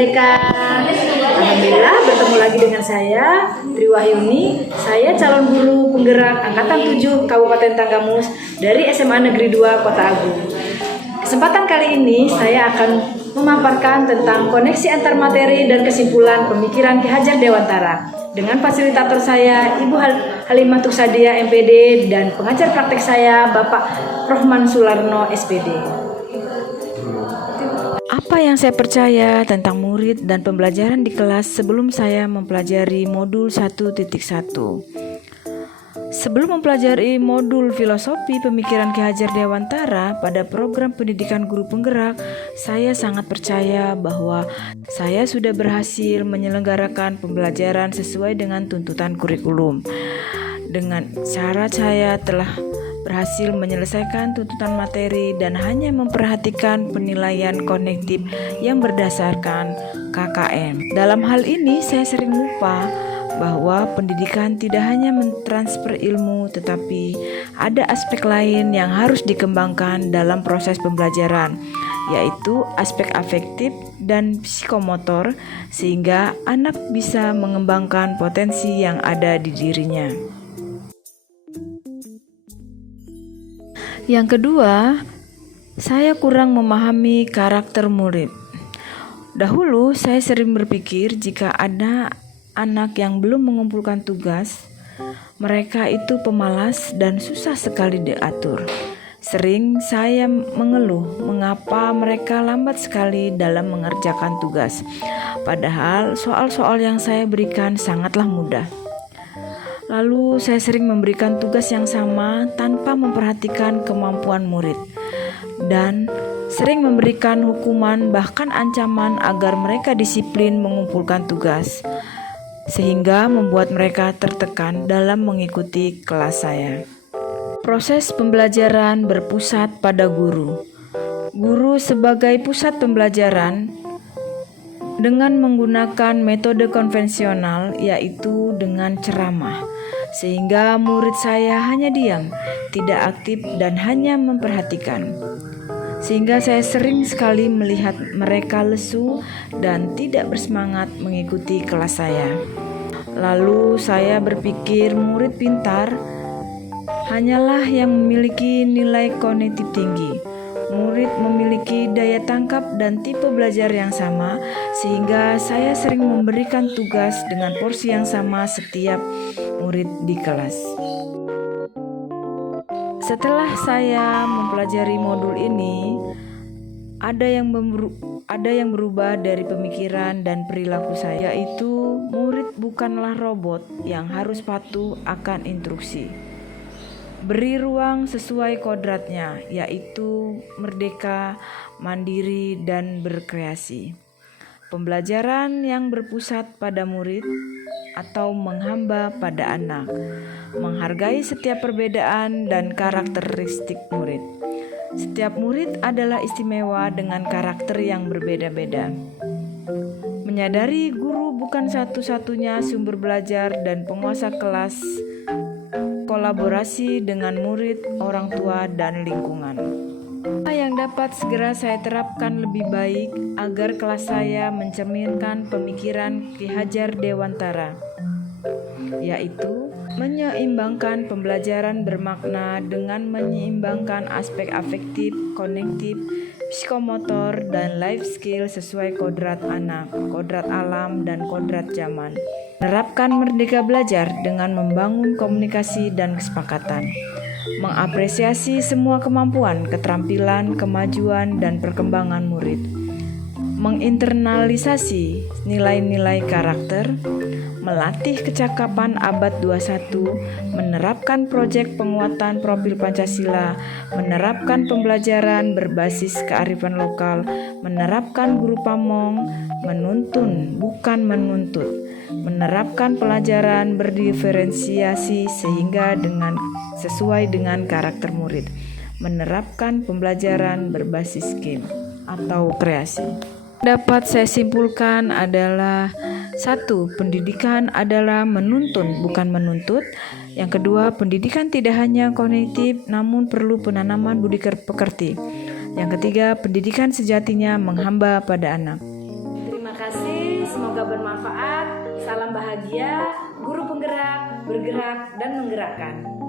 Merdeka. Alhamdulillah bertemu lagi dengan saya, Tri Wahyuni. Saya calon guru penggerak Angkatan 7 Kabupaten Tanggamus dari SMA Negeri 2 Kota Agung. Kesempatan kali ini saya akan memaparkan tentang koneksi antar materi dan kesimpulan pemikiran Ki Hajar Dewantara dengan fasilitator saya Ibu Halimatus Sadia MPD dan pengajar praktek saya Bapak Rohman Sularno SPD. Apa yang saya percaya tentang murid dan pembelajaran di kelas sebelum saya mempelajari modul 1.1? Sebelum mempelajari modul filosofi pemikiran Ki Hajar Dewantara pada program pendidikan guru penggerak, saya sangat percaya bahwa saya sudah berhasil menyelenggarakan pembelajaran sesuai dengan tuntutan kurikulum. Dengan cara saya telah berhasil menyelesaikan tuntutan materi dan hanya memperhatikan penilaian kognitif yang berdasarkan KKM. Dalam hal ini saya sering lupa bahwa pendidikan tidak hanya mentransfer ilmu, tetapi ada aspek lain yang harus dikembangkan dalam proses pembelajaran, yaitu aspek afektif dan psikomotor, sehingga anak bisa mengembangkan potensi yang ada di dirinya. Yang kedua, saya kurang memahami karakter murid. Dahulu saya sering berpikir jika ada anak yang belum mengumpulkan tugas, mereka itu pemalas dan susah sekali diatur. Sering saya mengeluh mengapa mereka lambat sekali dalam mengerjakan tugas, padahal soal-soal yang saya berikan sangatlah mudah. Lalu saya sering memberikan tugas yang sama tanpa memperhatikan kemampuan murid, dan sering memberikan hukuman bahkan ancaman agar mereka disiplin mengumpulkan tugas, sehingga membuat mereka tertekan dalam mengikuti kelas saya. Proses pembelajaran berpusat pada guru. Guru sebagai pusat pembelajaran dengan menggunakan metode konvensional, yaitu dengan ceramah, sehingga murid saya hanya diam, tidak aktif dan hanya memperhatikan. Sehingga saya sering sekali melihat mereka lesu dan tidak bersemangat mengikuti kelas saya. Lalu saya berpikir murid pintar hanyalah yang memiliki nilai kognitif tinggi. Murid memiliki daya tangkap dan tipe belajar yang sama, sehingga saya sering memberikan tugas dengan porsi yang sama setiap murid di kelas. Setelah saya mempelajari modul ini, ada yang berubah dari pemikiran dan perilaku saya, yaitu murid bukanlah robot yang harus patuh akan instruksi. Beri ruang sesuai kodratnya, yaitu merdeka, mandiri, dan berkreasi. Pembelajaran yang berpusat pada murid atau menghamba pada anak, menghargai setiap perbedaan dan karakteristik murid. Setiap murid adalah istimewa dengan karakter yang berbeda-beda. Menyadari guru bukan satu-satunya sumber belajar dan penguasa kelas, kolaborasi dengan murid, orang tua, dan lingkungan. Apa yang dapat segera saya terapkan lebih baik agar kelas saya mencerminkan pemikiran Ki Hajar Dewantara, yaitu menyeimbangkan pembelajaran bermakna dengan menyeimbangkan aspek afektif, kognitif, psikomotor, dan life skill sesuai kodrat anak, kodrat alam, dan kodrat zaman. Menerapkan merdeka belajar dengan membangun komunikasi dan kesepakatan. Mengapresiasi semua kemampuan, keterampilan, kemajuan, dan perkembangan murid. Menginternalisasi nilai-nilai karakter, melatih kecakapan abad 21, menerapkan proyek penguatan profil Pancasila, menerapkan pembelajaran berbasis kearifan lokal, menerapkan guru pamong, menuntun bukan menuntut, menerapkan pelajaran berdiferensiasi sehingga sesuai dengan karakter murid, menerapkan pembelajaran berbasis game atau kreasi. Dapat saya simpulkan adalah 1. Pendidikan adalah menuntun bukan menuntut. Yang kedua, pendidikan tidak hanya kognitif namun perlu penanaman budi pekerti. Yang ketiga, pendidikan sejatinya menghamba pada anak. Terima kasih. semoga bermanfaat. Salam bahagia, guru penggerak, bergerak dan menggerakkan.